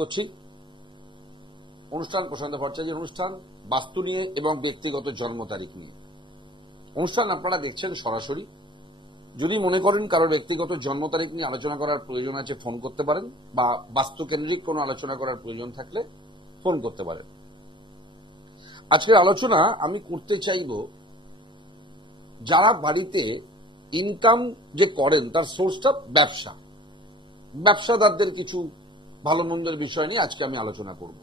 করছি অনুষ্ঠান প্রশান্ত ভট্টাচার্যের অনুষ্ঠান বাস্তু নিয়ে এবং ব্যক্তিগত জন্ম তারিখ নিয়ে। অনুষ্ঠান আপনারা দেখছেন সরাসরি। যদি মনে করেন কারোর ব্যক্তিগত জন্ম তারিখ নিয়ে আলোচনা করার প্রয়োজন আছে ফোন করতে পারেন, বা বাস্তু কেন্দ্রিক কোনো আলোচনা করার প্রয়োজন থাকলে ফোন করতে পারেন। আজকের আলোচনা আমি করতে চাইব যারা বাড়িতে ইনকাম যে করেন তার সোর্সটা ব্যবসা, ব্যবসাদারদের কিছু ভালো মন্দের বিষয় নিয়ে আজকে আমি আলোচনা করব।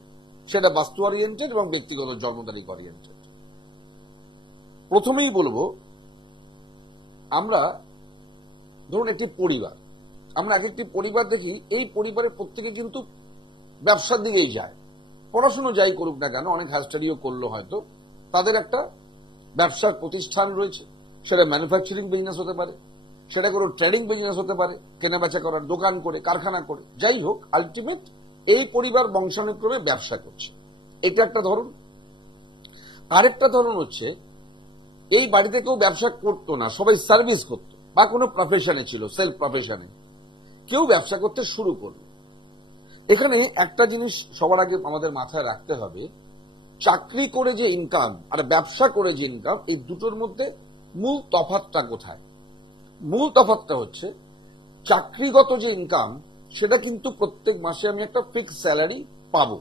সেটা বাস্তু ওরিয়েন্টেড এবং ব্যক্তিগত জন্ম তারিখ ওরিয়েন্টেড। প্রথমেই বলবো, আমরা ধরুন একটি পরিবার, আমরা এক একটি পরিবার দেখি, এই পরিবারের প্রত্যেকে কিন্তু ব্যবসার দিকেই যায়। পড়াশুনো যাই করুক না কেন, অনেক হায়ার স্টাডিও করলো, হয়তো তাদের একটা ব্যবসার প্রতিষ্ঠান রয়েছে। সেটা ম্যানুফ্যাকচারিং বিজনেস হতে পারে, সেটা কোনো ট্রেডিং বিজনেস হতে পারে, কেনাবেচা করার দোকান করে, কারখানা করে, যাই হোক, আলটিমেট এই পরিবার বংশানুক্রমে ব্যবসা করছে। এটা একটা ধরন। আরেকটা ধরন হচ্ছে, এই বাড়িতে কেউ ব্যবসা করতো না, সবাই সার্ভিস করতো বা কোনো প্রফেশনে ছিল, সেলফ প্রফেশনে, কেউ ব্যবসা করতে শুরু করলো। এখানে একটা জিনিস সবার আগে আমাদের মাথায় রাখতে হবে, চাকরি করে যে ইনকাম আর ব্যবসা করে যে ইনকাম, এই দুটোর মধ্যে মূল তফাৎটা কোথায়? মূল তফাৎটা হচ্ছে, চাকরিগত যে ইনকাম সেটা কিন্তু প্রত্যেক মাসে আমি একটা ফিক্স স্যালারি পাবো।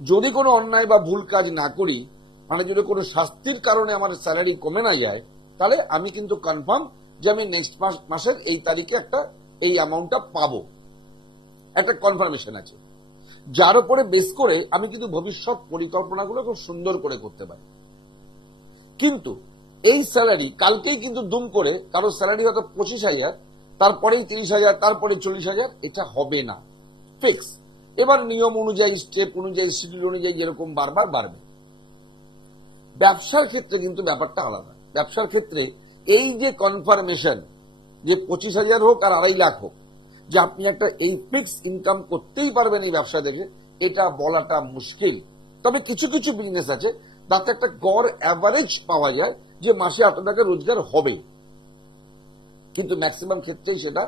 যদি কোনো অন্যায় বা ভুল কাজ না করি, মানে যদি কোনো শাস্তির কারণে আমার স্যালারি কমে না যায়, তাহলে আমি কিন্তু কনফার্ম যে আমি নেক্সট মাসের এই তারিখে একটা এই অ্যামাউন্টটা পাবো, একটা কনফার্মেশন আছে, যার উপরে বেস করে আমি কিন্তু ভবিষ্যৎ পরিকল্পনাগুলো খুব সুন্দর করে করতে পারি। কিন্তু এই স্যালারি কালকেই কিন্তু দুম করে কারো স্যালারি হয়তো 25,000, তারপরেই 30,000, তারপরে 40,000, এটা হবে না, ফিক্স। এবার নিয়ম অনুযায়ী, স্টেপ অনুযায়ী, শিডিউল অনুযায়ী যেরকম বারবার বাড়বে। ব্যবসার ক্ষেত্রে কিন্তু ব্যাপারটা আলাদা। ব্যবসার ক্ষেত্রে এই যে কনফার্মেশন, যে 25,000 হোক আর 2.5 লাখ হোক, যে আপনি একটা এই ফিক্স ইনকাম করতেই পারবেন এই ব্যবসা থেকে, এটা বলাটা মুশকিল। তবে কিছু কিছু বিজনেস আছে তাতে একটা গড় অ্যাভারেজ পাওয়া যায় যে মাসে এত টাকা রোজগার হবে, কিন্তু ম্যাক্সিমাম ক্ষেত্রেই সেটা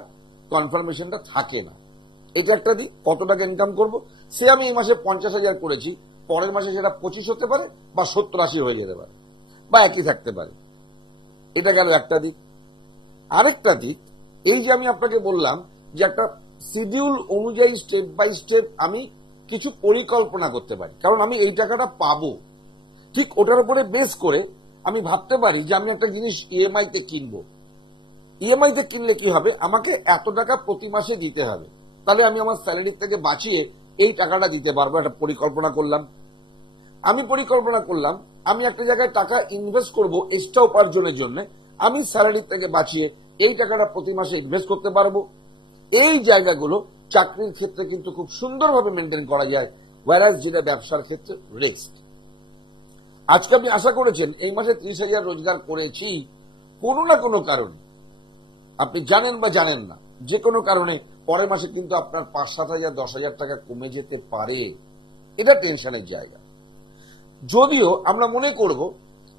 কনফার্মেশনটা থাকে না। এটা একটা দিক, কত টাকা ইনকাম করব। সে আমি এই মাসে 50,000 করেছি, পরের মাসে সেটা 25 হতে পারে, বা 70-80 হয়ে যেতে পারে, বা একই থাকতে পারে। এটা গেল একটা দিক। আরেকটা দিক, এই যে আমি আপনাকে বললাম যে একটা শিডিউল অনুযায়ী স্টেপ বাই স্টেপ আমি কিছু পরিকল্পনা করতে পারি, কারণ আমি এই টাকাটা পাবো, ঠিক ওটার উপরে বেস করে আমি ভাবতে পারি যে আমি একটা জিনিস ইএমআই তে কিনবো। ইএমআই তে কিনলে কি হবে, আমাকে এত টাকা প্রতি মাসে দিতে হবে, তাহলে আমি আমার স্যালারি থেকে বাঁচিয়ে এই টাকাটা দিতে পারবো। একটা পরিকল্পনা করলাম। আমি পরিকল্পনা করলাম আমি একটা জায়গায় টাকা ইনভেস্ট করব এক্সট্রা উপার্জনের জন্য, আমি স্যালারি থেকে বাঁচিয়ে এই টাকাটা প্রতি মাসে ইনভেস্ট করতে পারবো। এই জায়গাগুলো চাকরির ক্ষেত্রে কিন্তু খুব সুন্দরভাবে মেনটেন করা যায়, ওয়ারাজ যেটা ব্যবসার ক্ষেত্রে রিস্ক। আজকে আপনি আশা করেছেন এই মাসে 30,000 রোজগার করেছি, কোনো না কোনো কারণে, আপনি জানেন বা জানেন না, যে কোনো কারণে পরের মাসে কিন্তু আপনার 5-7,000, 10,000 টাকা কমে যেতে পারে। এটা টেনশনের জায়গা। যদিও আমরা মনে করব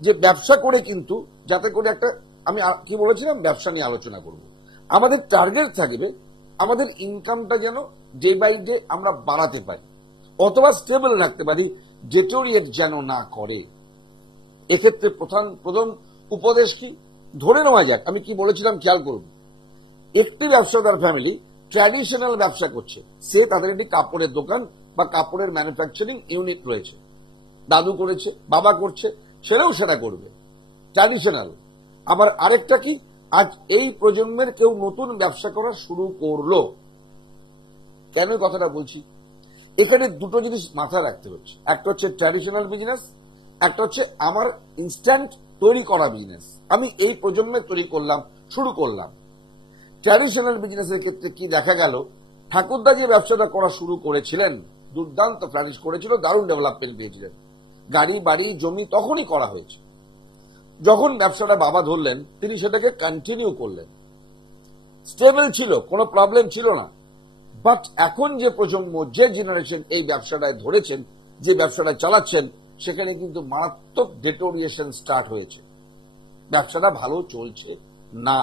যে ব্যবসা করে কিন্তু, যাতে করে একটা, আমি কি বলেছিলাম, ব্যবসা নিয়ে আলোচনা করব, আমাদের টার্গেট থাকবে আমাদের ইনকামটা যেন ডে বাই ডে আমরা বাড়াতে পারি, অথবা স্টেবল রাখতে পারি, ডেটোরিয়েট যেন না করে। এক্ষেত্রে প্রথম উপদেশ কি, ধরে নেওয়া যাক, আমি কি বলেছিলাম খেয়াল করুন, একটি ব্যবসাদার ফ্যামিলি ট্র্যাডিশনাল ব্যবসা করছে, সে তাদের একটি কাপড়ের দোকান বা কাপড়ের ম্যানুফ্যাকচারিং ইউনিট রয়েছে, দাদু করেছে, বাবা করছে, ছেলেও সেটা করবে, ট্র্যাডিশনাল। আবার আরেকটা কি, আজ এই প্রজন্মের কেউ নতুন ব্যবসা করা শুরু করলো। কেন কথাটা বলছি, এখানে দুটো জিনিস মাথায় রাখতে হচ্ছে। একটা হচ্ছে ট্র্যাডিশনাল বিজনেস, একটা হচ্ছে আমার ইনস্ট্যান্ট তৈরি করা বিজনেস। আমি এই প্রজন্মে তৈরি করলাম, শুরু করলাম। ট্র্যাডিশনাল বিজনেসের ক্ষেত্রে কি দেখা গেল, ঠাকুরদা যে ব্যবসাটা করা শুরু করেছিলেন, দুর্দান্ত ফ্লারিশ করেছিল, দারুণ ডেভেলপমেন্ট পেয়েছিলেন, গাড়ি বাড়ি জমি তখনই করা হয়েছে। যখন ব্যবসাটা বাবা ধরলেন, তিনি সেটাকে কন্টিনিউ করলেন, স্টেবল ছিল, কোনো প্রবলেম ছিল না। বাট এখন যে প্রজন্ম, যে জেনারেশন এই ব্যবসাটায় ধরেছেন, যে ব্যবসাটা চালাচ্ছেন, সেখানে কিন্তু মারাত্মক ডেটোরিয়েশন স্টার্ট হয়েছে। ব্যবসাটা ভালো চলছে না,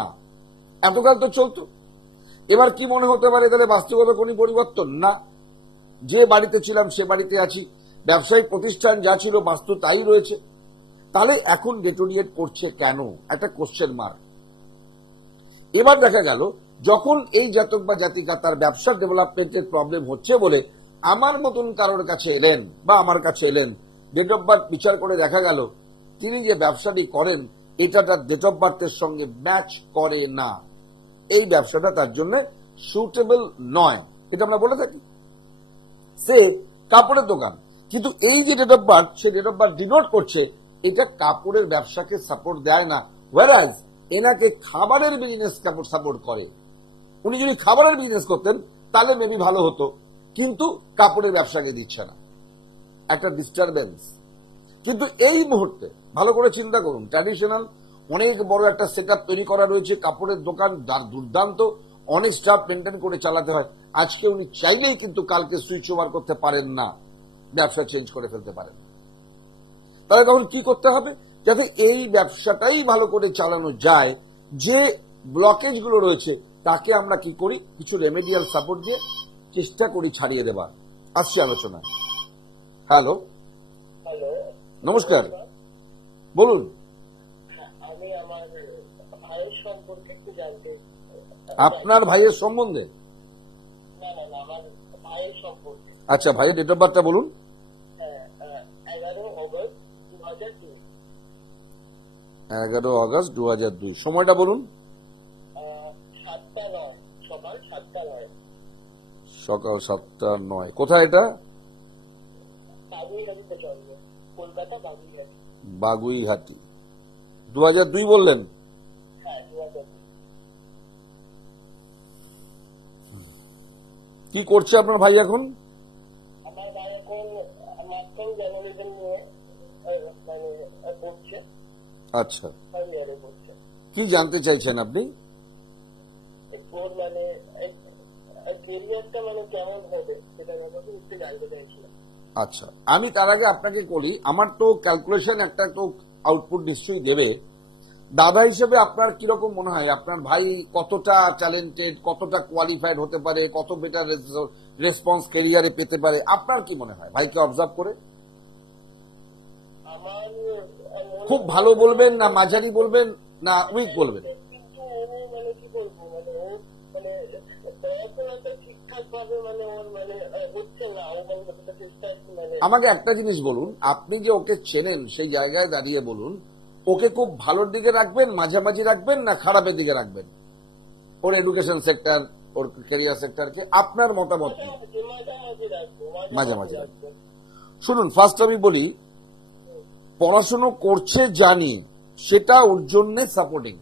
এতকাল তো চলতো। এবার কি মনে হতে পারে, তাহলে বাস্তবতা কোনো পরিবর্তন না, যে বাড়িতে ছিলাম সে বাড়িতে আছি, ব্যবসায়িক প্রতিষ্ঠান যা ছিল বাস্তু তাই রয়েছে, তাহলে এখন ডেটোরিয়েট করছে কেন? একটা কোশ্চেন মার্ক। এবার দেখা গেল যখন এই জাতক বা জাতিকা তার ব্যবসার ডেভেলপমেন্টের প্রবলেম হচ্ছে বলে আমার মতন কারোর কাছে এলেন বা আমার কাছে এলেন, ডেট অফ বার্থ বিচার করে দেখা গেল তিনি যে ব্যবসাটি করেন এটা তার ডেট অফ বার্থের সঙ্গে ম্যাচ করে না, এই ব্যবসাটা তার জন্য সুটেবল নয়, এটা আমরা বলে থাকি। সে কাপড়ের দোকান, কিন্তু এই যে ডেট অফ বার্থ, সে ডেট অফ বার্থ ডিনোট করছে এটা কাপড়ের ব্যবসাকে সাপোর্ট দেয় না, ওয়ারাজ এনাকে খাবারের বিজনেস সাপোর্ট করে। উনি যদি খাবারের বিজনেস করতেন তাহলে মেবি ভালো হতো, কিন্তু কাপড়ের ব্যবসাকে দিচ্ছে না, একটা ডিস্টারবেন্স। কিন্তু এই মুহূর্তে ভালো করে চিন্তা করুন, ট্র্যাডিশনাল অনেক বড় একটা সেট তৈরি করা রয়েছে, কাপড়ের দোকান দুর্দান্ত, অনেক স্টাফ মেনটেন করে চালাতে হয়। আজকে উনি চাইলেই কিন্তু কালকে সুইচ ওভার করতে পারেন না, ব্যবসা চেঞ্জ করে ফেলতে পারেন। তাহলে তখন কি করতে হবে? যাতে এই ব্যবসাটাই ভালো করে চালানো যায়, যে ব্লকেজ গুলো রয়েছে তাকে আমরা কি করি, কিছু রেমেডিয়াল সাপোর্ট দিয়ে চেষ্টা করি ছাড়িয়ে দেবার। আসছি আলোচনায়। হ্যালো, নমস্কার, বলুন। আমি আমার ভাইয়ের সম্পর্কে একটু জানতে। আপনার ভাইয়ের সম্বন্ধে? না না না, আমার ভাইয়ের সম্পর্কে। আচ্ছা, ভাইয়ের ডেট অফ বার্থটা বলুন। 11 অগস্ট 2002। 11 অগস্ট 2002। সময়টা বলুন। 7টা 9, সকাল 7টা 9। সকাল 7টা 9। কোথায় এটা? বাগুইহাটিতে জন্ম, কলকাতা বাগুইহাটি। বাগুইহাটি। 2002 বললেন? হ্যাঁ, 2002। কি করছে আপনার ভাই এখন? আমার ভাই এখন মাস্টার জার্নালিজম নিয়ে মানে পড়ছে। আচ্ছা, ফার্স্ট ইয়ারে পড়ছে। কি জানতে চাইছেন আপনি? ওর মানে কেরিয়ারটা মানে কেমন হবে সেটা ব্যাপারে একটু জানতে চাইছিলাম। আচ্ছা, আমি তার আগে আপনাকে বলি, আমার তো ক্যালকুলেশন একটা তো আউটপুট নিশ্চয়ই দেবে। দাদা হিসেবে আপনার কিরকম মনে হয় আপনার ভাই কতটা ট্যালেন্টেড, কতটা কোয়ালিফাইড হতে পারে, কত বেটার রেসপন্স ক্যারিয়ারে পেতে পারে, আপনার কি মনে হয় ভাইকে অবজার্ভ করে? আমার খুব ভালো বলবেন না মাঝারি বলবেন না উইক বলবেন? কিন্তু উনি মানে কি বলবো, মানে ও মানে পড়াশোনাটা ঠিকঠাক ভাবে মানে ওর মানে হচ্ছে না, ও মানে যতটা চেষ্টা মানে। আমাকে একটা জিনিস বলুন, আপনি যে ওকে চেনেন সেই জায়গায় দাঁড়িয়ে বলুন, ওকে খুব ভালোর দিকে রাখবেন, মাঝামাঝি রাখবেন, না খারাপের দিকে রাখবেন? ওর এডুকেশন সেক্টর, ওর ক্যারিয়ার সেক্টরকে আপনার মতামত কি? মাঝামাঝি রাখবেন। শুনুন, ফার্স্ট আমি বলি, পড়াশুনো করছে জানি, সেটা ওর জন্য সাপোর্টিং,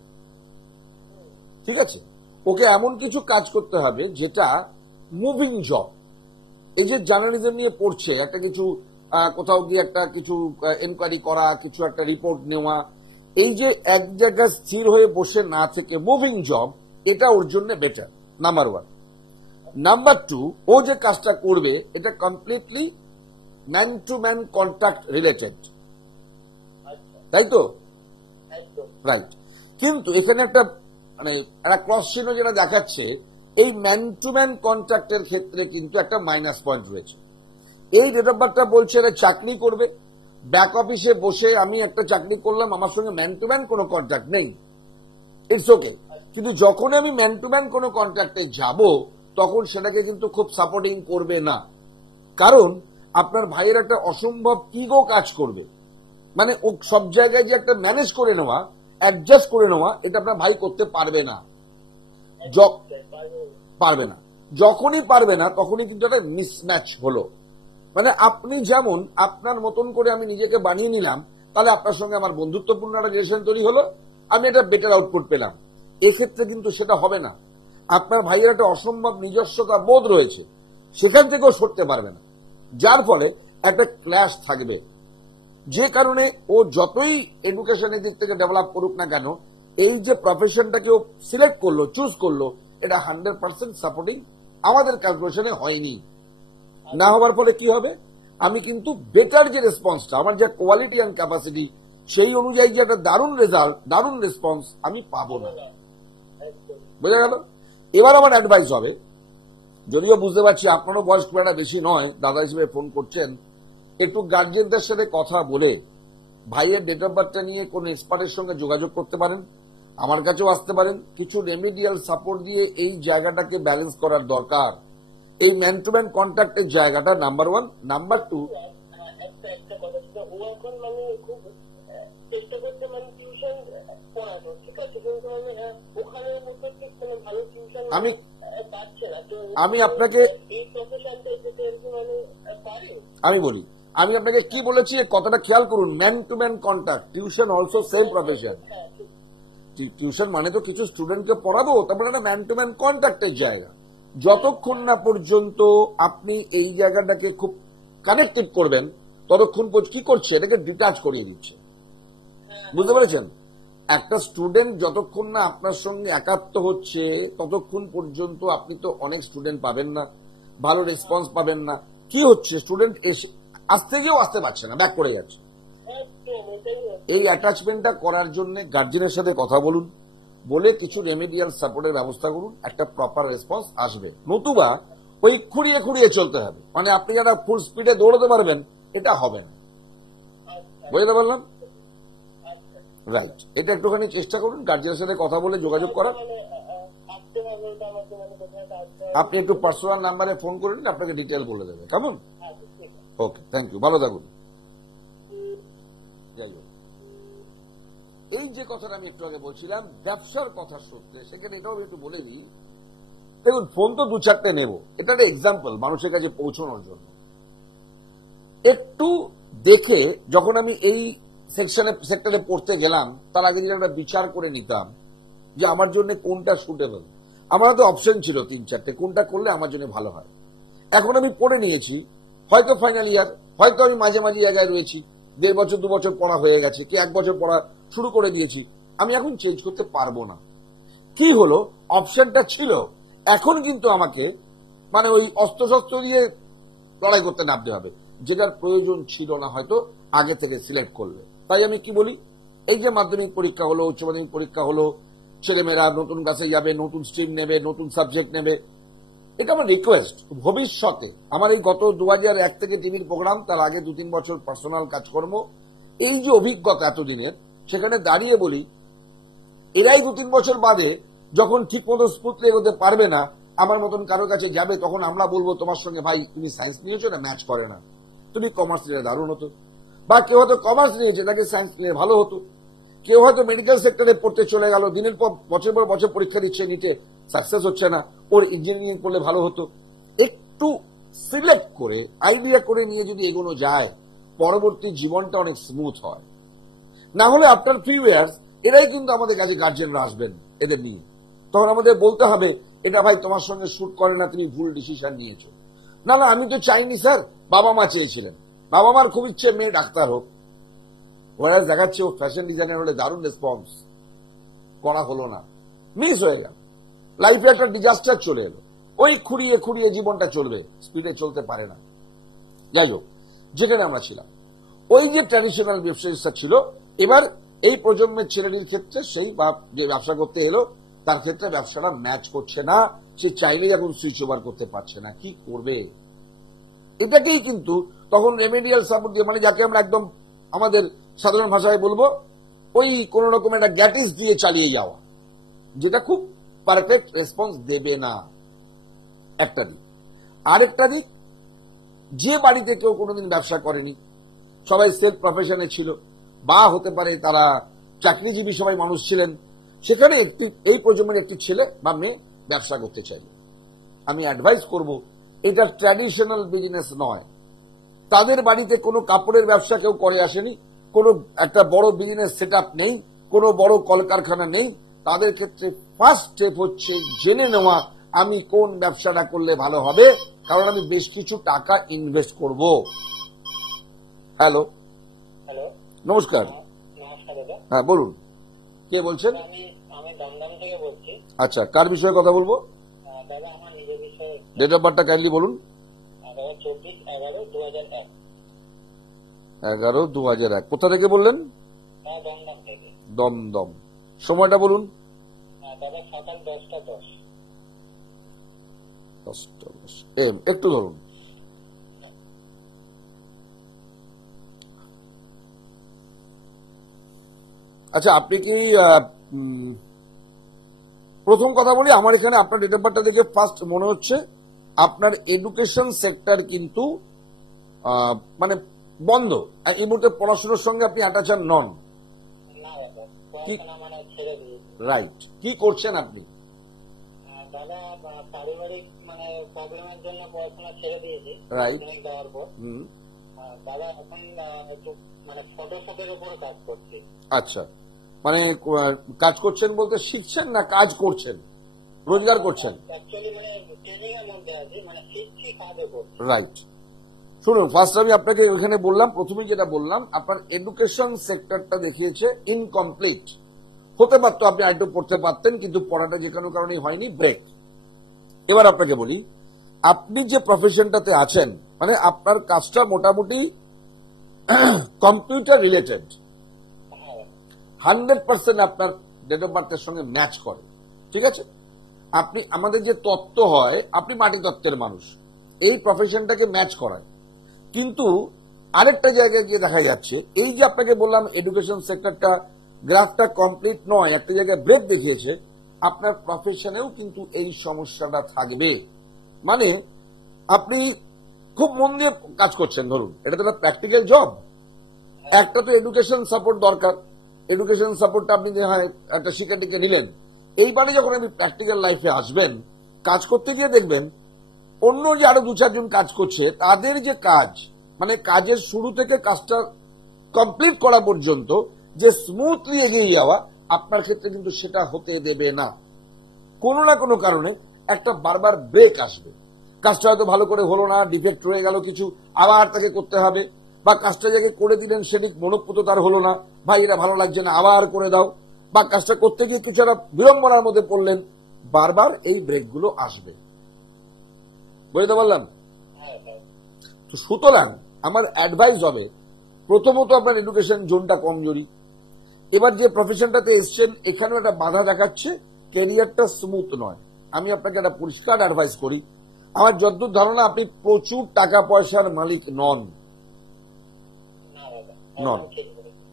ঠিক আছে? ওকে এমন কিছু কাজ করতে হবে যেটা মুভিং জব। এই যে জার্নালিজম নিয়ে পড়ছে, একটা কিছু কোথাও গিয়ে একটা কিছু এনকোয়ারি করা, কিছু একটা রিপোর্ট নেওয়া, এই যে এক জায়গায় স্থির হয়ে বসে না থেকে মুভিং জব, এটা ওর জন্য বেটার, নাম্বার 1। নাম্বার 2, ও যে কাজটা করবে এটা completely man to man contact related, তাই তো? রাইট। কিন্তু এখানে একটা মানে একটা ক্রস চিহ্ন যেটা দেখাচ্ছে, এই ম্যান টু ম্যান কন্ট্যাক্টের ক্ষেত্রে কিন্তু একটা মাইনাস পয়েন্ট রয়েছে। এই ডেট অফ বার্থটা বলছে এরা চাকরি করবে, ব্যাক অফিসে বসে আমি একটা চাকরি করলাম, আমার সঙ্গে ম্যান টু ম্যান কোনো কন্ট্যাক্ট নেই, ইটস ওকে। কিন্তু যখন আমি ম্যান টু ম্যান কোনো কন্ট্যাক্টে যাব, তখন সেটাকে কিন্তু খুব সাপোর্টিং করবে না, কারণ আপনার ভাইয়ের একটা অসম্ভব ইগো কাজ করবে। মানে ও সব জায়গায় যে একটা ম্যানেজ করে নেওয়া, অ্যাডজাস্ট করে নেওয়া, এটা আপনার ভাই করতে পারবে না, পারবে না। যখনই পারবে না তখনই কিন্তু একটা মিসম্যাচ হলো। মানে আপনি যেমন আপনার মতন করে আমি নিজেকে বানিয়ে নিলাম, তাহলে আপনার সঙ্গে আমার বন্ধুত্বপূর্ণ একটা রিলেশন তৈরি হলো, আমি একটা বেটার আউটপুট পেলাম। এক্ষেত্রে কিন্তু সেটা হবে না। আপনার ভাইয়ের একটা অসম্ভব নিজস্বতা বোধ রয়েছে, সেখান থেকেও সরতে পারবে না, যার ফলে একটা ক্ল্যাশ থাকবে। যে কারণে ও যতই এডুকেশনের দিক থেকে ডেভেলপ করুক না কেন, এই যে প্রফেশনটাকে ও সিলেক্ট করলো, চুজ করলো, এটা 100% সাপোর্টিং আমাদের ক্যালকুলেশনে হয়নি। না হওয়ার ফলে কি হবে, আমি কিন্তু বেটার যে রেসপন্সটা, আমার যে কোয়ালিটি অ্যান্ড ক্যাপাসিটি, সেই অনুযায়ী যে একটা দারুণ রেজাল্ট, দারুণ রেসপন্স আমি পাবো না। বোঝা গেল? এবার আমার অ্যাডভাইস হবে, যদিও বুঝতে পারছি আপনারও বয়স খুব একটা বেশি নয়, দাদা হিসেবে ফোন করছেন, একটু গার্জিয়ানদের সাথে কথা বলে ভাইয়ের ডেট অফ বার্থটা নিয়ে কোন এক্সপার্টের সঙ্গে যোগাযোগ করতে পারেন, আমার কাছেও আসতে পারেন। কিছু রেমিডিয়াল সাপোর্ট দিয়ে এই জায়গাটাকে ব্যালেন্স করার দরকার। এই ম্যান টু ম্যান কন্ট্যাক্টের জায়গাটা নাম্বার 1। নাম্বার 2, একটা কথা ছিল, ও এখন মানে খুব চেষ্টা করছে মানে টিউশন পড়ানো, ঠিক আছে, কিন্তু মানে ওখানের মতো ঠিক মানে ভালো টিউশন আমি- পাচ্ছে না। তো আমি আপনাকে এই প্রফেশনটা যেতে আর কি মানে পারে। আমি বলি, আমি আপনাকে কি বলেছি এই কথাটা খেয়াল করুন। Man to man contact, tuition also same profession. হ্যাঁ, ঠিক। টিউশন মানে তো কিছু স্টুডেন্টকে পড়াবো, তারপরে একটা ম্যান টু ম্যান কন্ট্যাক্টের জায়গা। যতক্ষণ না পর্যন্ত আপনি এই জায়গাটাকে খুব কানেক্টেড করবেন, ততক্ষণ কি করছে, এটাকে ডিটাচ করিয়ে দিচ্ছে। বুঝতে পেরেছেন? একটা স্টুডেন্ট যতক্ষণ না আপনার সঙ্গে একাত্ম হচ্ছে, ততক্ষণ পর্যন্ত আপনি তো অনেক স্টুডেন্ট পাবেন না, ভালো রেসপন্স পাবেন না। কি হচ্ছে, স্টুডেন্ট এসে আসতে যেও আসতে পারছে না, ব্যাক করে যাচ্ছে। একদম ওটাই হচ্ছে। এই অ্যাটাচমেন্টটা করার জন্য গার্জেনের সাথে কথা বলুন, বলে কিছু রেমিডিয়াল সাপোর্টের ব্যবস্থা করুন, একটা প্রপার রেসপন্স আসবে। নতুবা ওই খুঁড়িয়ে খুঁড়িয়ে চলতে হবে, মানে আপনি যারা ফুল স্পিডে দৌড়াতে পারবেন এটা হবে না। বুঝতে পারলাম? রাইট, এটা একটুখানি চেষ্টা করুন গার্জেনের সাথে কথা বলে যোগাযোগ করার। মানে আসতে হবে ওটা আমাকে মানে কোথায় আসতে হবে। আপনি একটু পার্সোনাল নাম্বারে ফোন করে নিন, আপনাকে ডিটেল বলে দেবে। কেমন? হ্যাঁ, ঠিক আছে। ওকে, থ্যাংক ইউ, ভালো থাকুন। যাই হোক, এই যে কথাটা আমি একটু আগে বলছিলাম ব্যবসার কথা সূত্রে, সেখানে এটাও আমি একটু বলে দিই। দেখুন, ফোন তো 2-4টে নেব, এটা একটা এক্সাম্পল মানুষের কাছে পৌঁছানোর জন্য। একটু দেখে যখন আমি এই সেক্টরে পড়তে গেলাম, তার আগে যদি আমরা বিচার করে নিতাম যে আমার জন্য কোনটা সুটেবল। আমার তো অপশন ছিল 3-4টে, কোনটা করলে আমার জন্য ভালো হয়। এখন আমি পড়ে নিয়েছি, হয়তো ফাইনাল ইয়ার, হয়তো আমি মাঝে মাঝে জায়গায় রয়েছি, 1.5 বছর 2 বছর পড়া হয়ে গেছে, কি 1 বছর পড়া শুরু করে দিয়েছি, আমি এখন চেঞ্জ করতে পারবো না। কি হলো, অপশনটা ছিল, এখন কিন্তু আমাকে মানে ওই অস্ত্রশস্ত্র দিয়ে লড়াই করতে নামতে হবে, যেটার প্রয়োজন ছিল না হয়তো আগে থেকে সিলেক্ট করলে। তাই আমি কি বলি, এই যে মাধ্যমিক পরীক্ষা হলো, উচ্চ মাধ্যমিক পরীক্ষা হলো, ছেলেমেয়েরা নতুন ক্লাসে যাবে, নতুন স্ট্রিম নেবে, নতুন সাবজেক্ট নেবে, এটা আমার রিকোয়েস্ট। ভবিষ্যতে আমার এই গত 2001 থেকে টিভির প্রোগ্রাম, তার আগে 2-3 বছর পার্সোনাল কাজকর্ম, এই যে অভিজ্ঞতা এতদিনের, সেখানে দাঁড়িয়ে বলি, এরাই 2-3 বছর বাদে যখন ঠিক মতো স্মুথলি এগোতে পারবে না, আমার মতন কারোর কাছে যাবে, তখন আমরা বলবো তোমার সঙ্গে ভাই তুমি সায়েন্স নিয়েছো না, ম্যাচ করে না, তুমি কমার্স নিয়ে দারুণ হতো। বা কেউ হয়তো কমার্স নিয়েছে, তাকে সায়েন্স নিয়ে ভালো হতো। কেউ হয়তো মেডিকেল সেক্টরে পড়তে চলে গেল, দিনের পর বছর পরীক্ষা দিচ্ছে, নিতে সাকসেস হচ্ছে না, ওর ইঞ্জিনিয়ারিং করলে ভালো হতো। একটু সিলেক্ট করে আইডিয়া করে নিয়ে যদি এগোনো যায়, পরবর্তী জীবনটা অনেক স্মুথ হয়। না হলে আফটার ফিউ ইয়ার্স এরাই কিন্তু আমাদের কাছে গার্জেনরা আসবেন এদের নিয়ে, তখন আমাদের বলতে হবে এটা ভাই তোমার সঙ্গে শুট করে না, তুমি ভুল ডিসিশন নিয়েছো। না না, আমি তো চাইনি স্যার, বাবা মা চেয়েছিলেন, বাবা মার খুব ইচ্ছে মেয়ে ডাক্তার হোক, ওরা দেখাচ্ছে ও ফ্যাশন ডিজাইনার হলে দারুণ রেসপন্স, করা হলো না, মিস হয়ে গেল, লাইফে একটা ডিজাস্টার চলে এলো। ওই খুঁড়িয়ে খুঁড়িয়ে জীবনটা চলবে, স্পিডে চলতে পারে না। যাই হোক, যেখানে আমরা ছিলাম, ওই যে ট্র্যাডিশনাল ব্যবসায়িকটা ছিল, এবার এই প্রজন্মের ছেলেটির ক্ষেত্রে সেই বাপ যে ব্যবসা করতে এলো, তার ক্ষেত্রে ব্যবসাটা ম্যাচ করছে না, সে চাইলেই এখন সুইচ ওভার করতে পারছে না, কি করবে? এটাকেই কিন্তু তখন রেমেডিয়াল সাপোর্ট দিয়ে, মানে যাকে আমরা একদম আমাদের সাধারণ ভাষায় বলবো, ওই কোন রকম একটা গ্যাটিস দিয়ে চালিয়ে যাওয়া, যেটা খুব পারফেক্ট রেসপন্স দেবে না। একটা দিক। আরেকটা দিক, যে বাড়িতে কেউ কোনোদিন ব্যবসা করেনি, সবাই সেলফ প্রফেশনে ছিল, বা হতে পারে তারা চাকরিজীবী সবাই মানুষ ছিলেন, সেখানে এই প্রজন্মের একটি ছেলে বা মেয়ে ব্যবসা করতে চাইল, আমি অ্যাডভাইস করব এটা ট্র্যাডিশনাল বিজনেস নয়। তাদের বাড়িতে কোনো কাপড়ের ব্যবসা কেউ করে আসেনি, কোনো একটা বড় বিজনেস সেটআপ নেই, কোনো বড় কলকারখানা নেই। তাদের ক্ষেত্রে ফার্স্ট স্টেপ হচ্ছে জেনে নেওয়া আমি কোন ব্যবসাটা করলে ভালো হবে, কারণ আমি বেশ কিছু টাকা ইনভেস্ট করব। হ্যালো, হ্যালো, নমস্কার। নমস্কার দাদা। হ্যাঁ বলুন, কে বলছেন? আমি দমদম থেকে বলছি। আচ্ছা, কার বিষয়ে কথা বলবো? দাদা আমার নিজের বিষয়ে। ডেট অফ বার্থটা কাইন্ডলি বলুন। দাদা 24/11/2001। 11/2001। কোথা থেকে বললেন? দমদম থেকে। দমদম। সময়টা বলুন। দাদা সকাল 10টা 10। 10টা একটু ধরুন। আচ্ছা, আপনি কি প্রথম কথা বলি, আমার এখানে আপনার ডেট অফ বার্থটা দেখে ফার্স্ট মনে হচ্ছে আপনার এডুকেশন সেক্টর কিন্তু মানে বন্ধ, এই মুহূর্তে পড়াশোনার সঙ্গে আপনি অ্যাটাচ নন। না দাদা, পড়াশোনা মানে ছেড়ে দিয়েছি। রাইট, কি করছেন আপনি? দাদা, পারিবারিক মানে প্রবলেমের জন্য পড়াশোনা ছেড়ে দিয়েছি। Right. দেওয়ার পর দাদা এখন একটু মানে ফটোশপের উপর কাজ করছি। আচ্ছা, মানে কাজ করছেন বলতে শিখছেন না কাজ করছেন, রোজগার করছেন? অ্যাকচুয়ালি মানে ট্রেনিং এর মধ্যে আছি, মানে শিখছি, কাজও করছি। রাইট, শুনুন, ফার্স্ট আমি আপনাকে ওখানে বললাম, প্রথমে যেটা বললাম, আপনার এডুকেশন সেক্টরটা দেখিয়েছে ইনকমপ্লিট। হতে পারতো আপনি আরেকটু পড়তে পারতেন, কিন্তু পড়াটা যে কোনো কারণে হয়নি, ব্রেক। এবার আপনাকে বলি, আপনি যে প্রফেশনটাতে আছেন, মানে আপনার কাজটা মোটামুটি কম্পিউটার রিলেটেড, 100% আপনার ডেট অফ বার্থের সঙ্গে ম্যাচ করে, ঠিক আছে? আপনি, আমাদের যে তত্ত্ব হয়, আপনি মাটি তত্ত্বের মানুষ, এই প্রফেশনটাকে ম্যাচ করায়। কিন্তু আরেকটা জায়গায় গিয়ে দেখা যাচ্ছে, এই যে আপনাকে বললাম এডুকেশন সেক্টরটা গ্রাফটা কমপ্লিট নয়, একটা জায়গায় ব্রেক দেখিয়েছে, আপনার প্রফেশনেও কিন্তু এই সমস্যাটা থাকবে। মানে আপনি খুব মন দিয়ে কাজ করছেন, ধরুন এটা তো একটা প্র্যাকটিক্যাল জব, একটা তো এডুকেশন সাপোর্ট দরকার। এডুকেশন সাপোর্টটা আপনি হয় একটা শিক্ষার্থীকে নিলেন, এইবারে যখন আপনি প্র্যাকটিক্যাল লাইফে আসবেন, কাজ করতে গিয়ে দেখবেন অন্য যে আরো 2-4 জন কাজ করছে, তাদের যে কাজ, মানে কাজের শুরু থেকে কাজটা কমপ্লিট করা পর্যন্ত যে স্মুথলি এগিয়ে যাওয়া, আপনার ক্ষেত্রে কিন্তু সেটা হতে দেবে না। কোনো না কোনো কারণে একটা বারবার ব্রেক আসবে, কাজটা হয়তো ভালো করে হলো না, ডিফেক্ট রয়ে গেল কিছু, আবার তাকে করতে হবে, বা কাজটা যাকে করে দিলেন সেটি মনোপুত তার হলো না, ভাই এটা ভালো লাগছে না, আবার করে দাও, বা কাজটা করতে গিয়ে কিছু একটা বিড়ম্বনার মধ্যে পড়লেন, বারবার এই ব্রেকগুলো আসবে। বুঝতে পারলাম? তো সুতরাং আমার অ্যাডভাইস হবে, প্রথমত আপনার এডুকেশন জোনটা কমজোরি। এবার যে প্রফেশনটাতে এসছেন, এখানেও একটা বাধা দেখাচ্ছে, ক্যারিয়ারটা স্মুথ নয়। আমি আপনাকে একটা পরিষ্কার অ্যাডভাইস করি, আমার যতদূর ধারণা আপনি প্রচুর টাকা পয়সার মালিক নন। নন,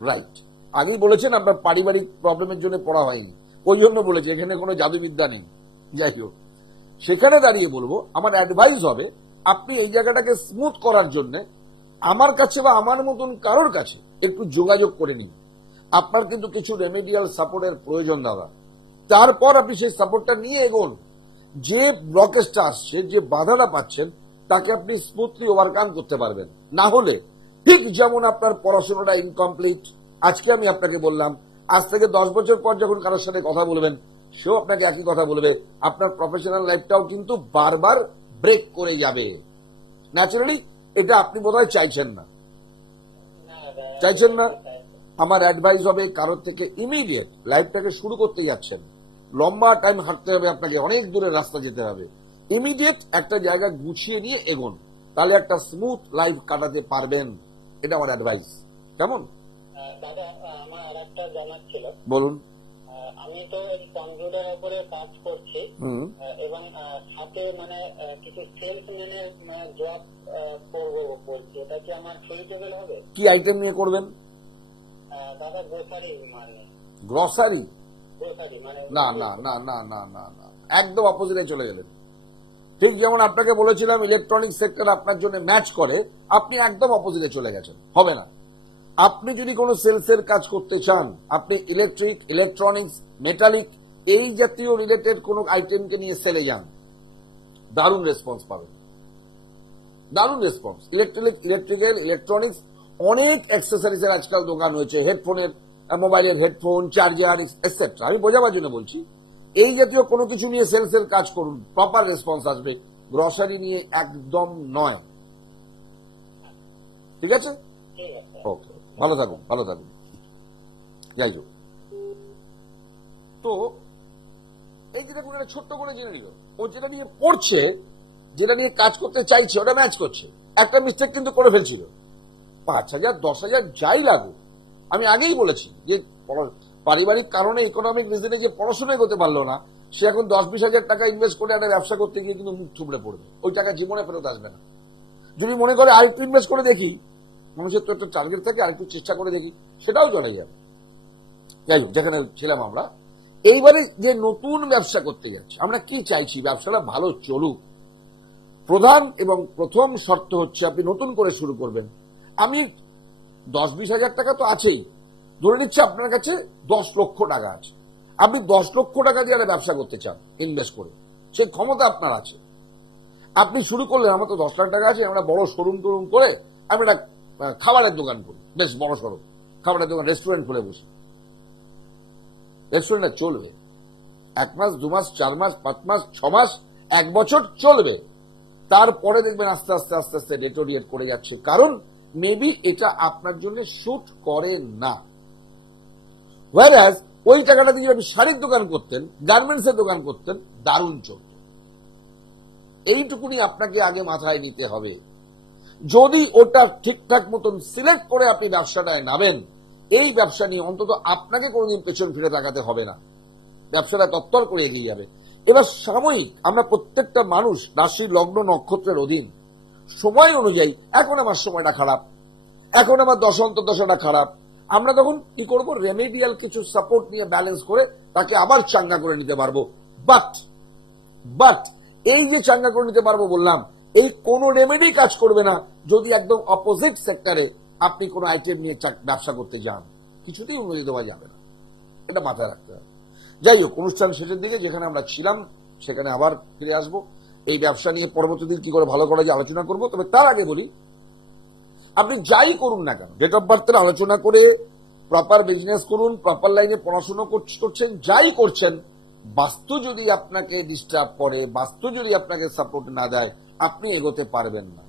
রাইট। আগেই বলেছেন আপনার পারিবারিক প্রবলেমের জন্য পড়া হয়নি, ওই জন্য বলেছি, এখানে কোনো জাদুবিদ্যা নেই। যাই হোক, সেখানে দাঁড়িয়ে বলবো, আমার অ্যাডভাইস হবে আপনি এই জায়গাটাকে স্মুথ করার জন্য আমার কাছে বা আমার মতন কারোর কাছে একটু যোগাযোগ করে নিন। আপনার কিন্তু কিছু রেমেডিয়াল সাপোর্টের প্রয়োজন দাদা, তারপর আপনি সেই সাপোর্টটা নিয়ে এগোন। যে ব্লকেজটা আসছে, যে বাধাটা পাচ্ছেন, তাকে আপনি স্মুথলি ওভারকাম করতে পারবেন। না হলে ঠিক যেমন আপনার পড়াশোনাটা ইনকমপ্লিট, আজকে আমি আপনাকে বললাম, আজ থেকে 10 বছর পর যখন কারোর সাথে কথা বলবেন, সেও আপনাকে একই কথা বলবে, আপনার প্রফেশনাল লাইফটাও কিন্তু বারবার ব্রেক করে যাবে। ন্যাচারালি এটা আপনি বোধহয় চাইছেন না, চাইছেন না। আমার অ্যাডভাইস হবে, কারোর থেকে ইমিডিয়েট লাইফটাকে শুরু করতে যাচ্ছেন, লম্বা টাইম হাঁটতে হবে আপনাকে, অনেক দূরের রাস্তা যেতে হবে, ইমিডিয়েট একটা জায়গা গুছিয়ে নিয়ে এগোন, তাহলে একটা স্মুথ লাইফ কাটাতে পারবেন। এটা আমার অ্যাডভাইস। কেমন দাদা, আমার আর একটা জানার ছিল। বলুন। আমি তো কম্পিউটারের উপরে কাজ করছি এবং সাথে মানে কিছু সেলসম্যানের জব করবো বলছি, এটা কি আমার সুইটেবল হবে? কি আইটেম নিয়ে করবেন দাদা? গ্রোসারি, মানে গ্রসারি? গ্রোসারি মানে না না না না না না না, একদম অপোজিটে চলে গেলেন। ঠিক যেমন আপনাকে বলেছিলাম ইলেকট্রনিক সেক্টর আপনার জন্য ম্যাচ করে, আপনি একদম অপোজিটে চলে গেছেন, হবে না। আপনি যদি কোনো সেলসের কাজ করতে চান, আপনি ইলেকট্রিক, ইলেকট্রনিক্স, মেটালিক, এই জাতীয় রিলেটেড কোনো আইটেমকে নিয়ে সেলে যান, দারুণ রেসপন্স পাবেন, দারুণ রেসপন্স। ইলেকট্রিক্যাল, ইলেকট্রনিক্স, অনেক অ্যাক্সেসরিজের আজকাল দোকান হয়েছে, হেডফোনের, মোবাইলের হেডফোন, চার্জার, এটসেট্রা। আমি বোঝাবার জন্য বলছি, এই জাতীয় কোনো কিছু নিয়ে সেলসের কাজ করুন, প্রপার রেসপন্স আসবে। গ্রসারি নিয়ে একদম নয়, ঠিক আছে? ওকে, ভালো থাকুন, ভালো থাকুন। যাই হোক, তো এই যে দেখুন, একটা ছোট্ট করে জেনে নিল, ও যেটা নিয়ে পড়ছে, যেটা নিয়ে কাজ করতে চাইছে, ওটা ম্যাচ করছে। একটা মিস্টেক কিন্তু করে ফেলছিল, 5,000 10,000 যাই লাগুক। আমি আগেই বলেছি যে পারিবারিক কারণে, ইকোনমিক রিজনে যে পড়াশোনা করতে পারলো না, সে এখন 10-20 হাজার টাকা ইনভেস্ট করে একটা ব্যবসা করতে গিয়ে কিন্তু মুখ থুবড়ে পড়বে, ওই টাকা জীবনে ফেরত আসবে না। যদি মনে করে আরেকটু ইনভেস্ট করে দেখি, মানুষের তো একটা টার্গেট থাকে, আরেকটু চেষ্টা করে দেখি, সেটাও চলে যাবে। যাই হোক, যেখানে ছিলাম আমরা, এইবারে যে নতুন ব্যবসা করতে যাচ্ছি, আমরা কি চাইছি? ব্যবসাটা ভালো চলুক। প্রধান এবং প্রথম শর্ত হচ্ছে আপনি নতুন করে শুরু করবেন। আমি 10-20 হাজার টাকা তো আছেই, ধরে নিচ্ছি আপনার কাছে 10 লক্ষ টাকা আছে। আপনি 10 লক্ষ টাকা দিয়ে একটা ব্যবসা করতে চান ইনভেস্ট করে, সেই ক্ষমতা আপনার আছে। আপনি শুরু করলেন, আমার তো 10 লাখ টাকা আছে, আমরা বড় শোরুম টোরুম করে আমি একটা খাবারের দোকান করি, বেশ বড় সড়ো খাবারের দোকান, রেস্টুরেন্ট খুলে বসি। রেস্টুরেন্টটা চলবে 1 মাস, 2 মাস, 4 মাস, 5 মাস, 6 মাস, 1 বছর চলবে। তারপরে দেখবেন আস্তে আস্তে আস্তে আস্তে ডেটোরিয়েট করে যাচ্ছে, কারণ মেবি এটা আপনার জন্য শুট করে না। ওয়ারাজ ওই টাকাটা দিয়ে আপনি শাড়ির দোকান করতেন, গার্মেন্টস এর দোকান করতেন, দারুণ চলত। এইটুকুনি আপনাকে আগে মাথায় নিতে হবে। যদি ওটা ঠিকঠাক মতন সিলেক্ট করে আপনি ব্যবসাটায় নামেন, এই ব্যবসা নিয়ে অন্তত আপনাকে কোনোদিন পেছন ফিরে তাকাতে হবে না, ব্যবসাটা তত্তর করে এগিয়ে যাবে। এবার সাময়িক আমরা প্রত্যেকটা মানুষ রাশি, লগ্ন, নক্ষত্রের অধীন, সময় অনুযায়ী এখন আমার সময়টা খারাপ, এখন আমার দশাটা খারাপ, আমরা তখন কি করব? রেমেডিয়াল কিছু সাপোর্ট নিয়ে ব্যালেন্স করে তাকে আবার চাঙ্গা করে নিতে পারবো। বাট এই যে চাঙ্গা করে নিতে পারবো বললাম, এই কোন রেমেডি কাজ করবে না যদি একদম অপোজিট সেক্টরে আপনি কোন আইটেম নিয়ে ব্যবসা করতে যান, কিছুতেই উন্নতি দেওয়া যাবে না, এটা মাথায় রাখতে হবে। যাই হোক, অনুষ্ঠান শেষের দিকে যেখানে আমরা ছিলাম সেখানে আবার ফিরে আসবো। এই ব্যবসা নিয়ে পরবর্তী দিন কি করে ভালো করা যায় আলোচনা করবো। তবে তার আগে বলি, আপনি যাই করুন না কেন, ডেট অফ বার্থের আলোচনা করে প্রপার বিজনেস করুন, প্রপার লাইনে পড়াশোনা করছেন, যাই করছেন, বাস্তু যদি আপনাকে ডিস্টার্ব করে, বাস্তু যদি আপনাকে সাপোর্ট না দেয়, আপনি এগোতে পারবেন না।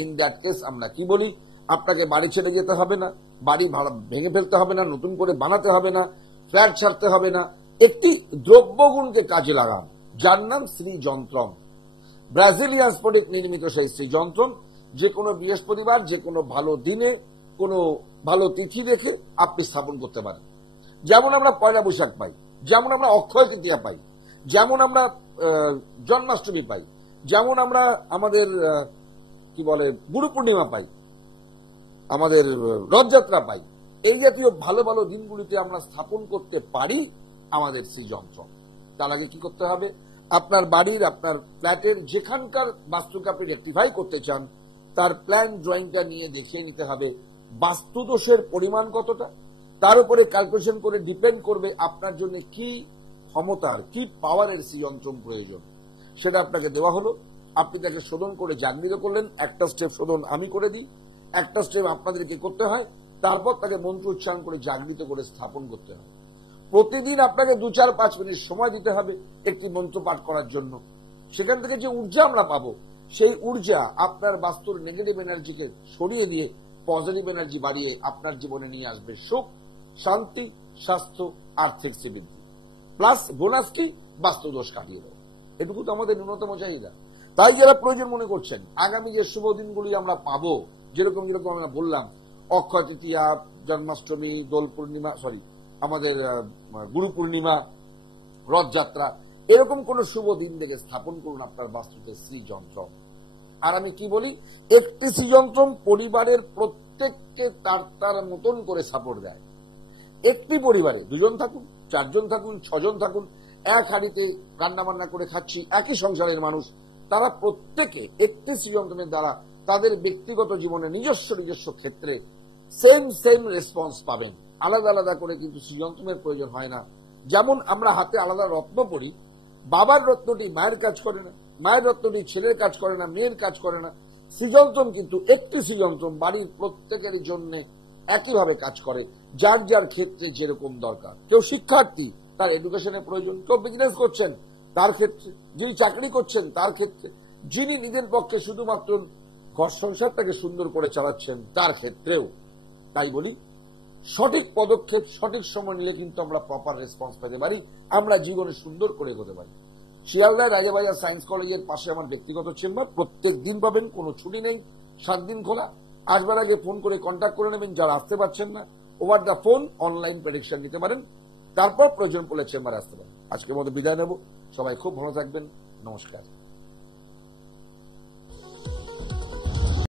ইন দ্যাট কেস আমরা কি বলি, আপনাকে বাড়ি ছেড়ে যেতে হবে না, বাড়ি ভেঙে ফেলতে হবে না, নতুন করে বানাতে হবে না, ফ্ল্যাট ছাড়তে হবে না, একটি দ্রব্যগুণকে কাজে লাগান, যার নাম শ্রী যন্ত্রম। ব্রাজিলিয়ান স্ফটিক নির্মিত সেই শ্রী যন্ত্রম যে কোনো বৃহস্পতিবার, যে কোনো ভালো দিনে, কোনো ভালো তিথি দেখে আপনি স্থাপন করতে পারেন। যেমন আমরা পয়লা বৈশাখ পাই, যেমন আমরা অক্ষয় তৃতীয়া পাই, যেমন আমরা জন্মাষ্টমী পাই, যেমন আমরা আমাদের কি বলে গুরু পূর্ণিমা পাই, আমাদের রথযাত্রা পাই, এই জাতীয় ভালো ভালো দিনগুলিতে আমরা স্থাপন করতে পারি আমাদের সেই যন্ত্র। তার আগে কি করতে হবে? আপনার বাড়ির, আপনার ফ্ল্যাটের যেখানকার বাস্তুকে আপনি রেকটিফাই করতে চান, তার প্ল্যান ড্রয়িংটা নিয়ে দেখিয়ে নিতে হবে বাস্তু দোষের পরিমাণ কতটা। তার উপরে ক্যালকুলেশন করে ডিপেন্ড করবে আপনার জন্য কি ক্ষমতার, কি পাওয়ারের সেই যন্ত্র প্রয়োজন, সেটা আপনাকে দেওয়া হলো। আপনি তাকে শোধন করে জাগৃত করলেন। একটা স্টেপ শোধন আমি করে দিই, একটা স্টেপ আপনাদেরকে করতে হয়, তারপর তাকে মন্ত্র উচ্চারণ করে জাগৃত করে স্থাপন করতে হয়। প্রতিদিন আপনাকে 2-4-5 মিনিট সময় দিতে হবে একটি মন্ত্র পাঠ করার জন্য। সেখান থেকে যে ঊর্জা আমরা পাবো, সেই ঊর্জা আপনার বাস্তুর নেগেটিভ এনার্জিকে সরিয়ে দিয়ে পজিটিভ এনার্জি বাড়িয়ে আপনার জীবনে নিয়ে আসবে সুখ, শান্তি, স্বাস্থ্য, আর্থিক শ্রীবৃদ্ধি। প্লাস বোনাস কি? বাস্তু দোষ কাটিয়ে দেবো। এটুকু তো আমাদের ন্যূনতম চাহিদা। তাই যারা প্রয়োজন মনে করছেন, আগামী যে শুভ দিনগুলি আমরা পাবো, যেরকম যেরকম আমরা বললাম, অক্ষয় তৃতীয়া, জন্মাষ্টমী, দোল পূর্ণিমা, আমাদের গুরু পূর্ণিমা, রথযাত্রা, এরকম কোন শুভ দিন দেখে স্থাপন করুন আপনার বাস্তুতে শ্রী যন্ত্রম। আর আমি কি বলি, একটি শ্রী যন্ত্রম পরিবারের প্রত্যেককে তার তার মতন করে সাপোর্ট দেয়। একটি পরিবারে 2 জন থাকুন, 4 জন থাকুন, 6 জন থাকুন, এক হাঁড়িতে রান্না বান্না করে খাচ্ছি, একই সংসারের মানুষ, তারা প্রত্যেকে একটি শ্রী যন্ত্রমের দ্বারা তাদের ব্যক্তিগত জীবনে নিজস্ব নিজস্ব ক্ষেত্রে সেম রেসপন্স পাবেন। আলাদা আলাদা করে কিন্তু শ্রী যন্ত্রমের প্রয়োজন হয় না। যেমন আমরা হাতে আলাদা রত্ন পড়ি, বাবার রত্নটি মায়ের কাজ করে না, মায়ের রত্নটি ছেলের কাজ করে না, মেয়ের কাজ করে না। শ্রীযন্ত্রম কিন্তু একটি শ্রীযন্ত্রম বাড়ির প্রত্যেকের জন্য একইভাবে কাজ করে, যার যার ক্ষেত্রে যেরকম দরকার। কেউ শিক্ষার্থী, তার এডুকেশনের প্রয়োজন, কেউ বিজনেস করছেন তার ক্ষেত্রে, যিনি চাকরি করছেন তার ক্ষেত্রে, যিনি নিজের পক্ষে শুধুমাত্র ঘর সংসারটাকে সুন্দর করে চালাচ্ছেন তার ক্ষেত্রেও। তাই বলি, সঠিক পদক্ষেপ সঠিক সময় নিলে কিন্তু আমরা প্রপার রেসপন্স পেতে পারি, আমরা জীবনে সুন্দর করে এগোতে পারি। শিয়ালদায় রাজাবাজার সায়েন্স কলেজের পাশে আমার ব্যক্তিগত চেম্বার, প্রত্যেক দিন পাবেন, কোনো ছুটি নেই, 7 দিন খোলা। আসবার আগে ফোন করে কন্ট্যাক্ট করে নেবেন। যারা আসতে পারছেন না, over the phone online prediction দিতে পারেন, তারপর প্রয়োজন পড়লে চেম্বারে আসতে পারেন। আজকের মতো বিদায় নেব। সবাই খুব ভালো থাকবেন। নমস্কার।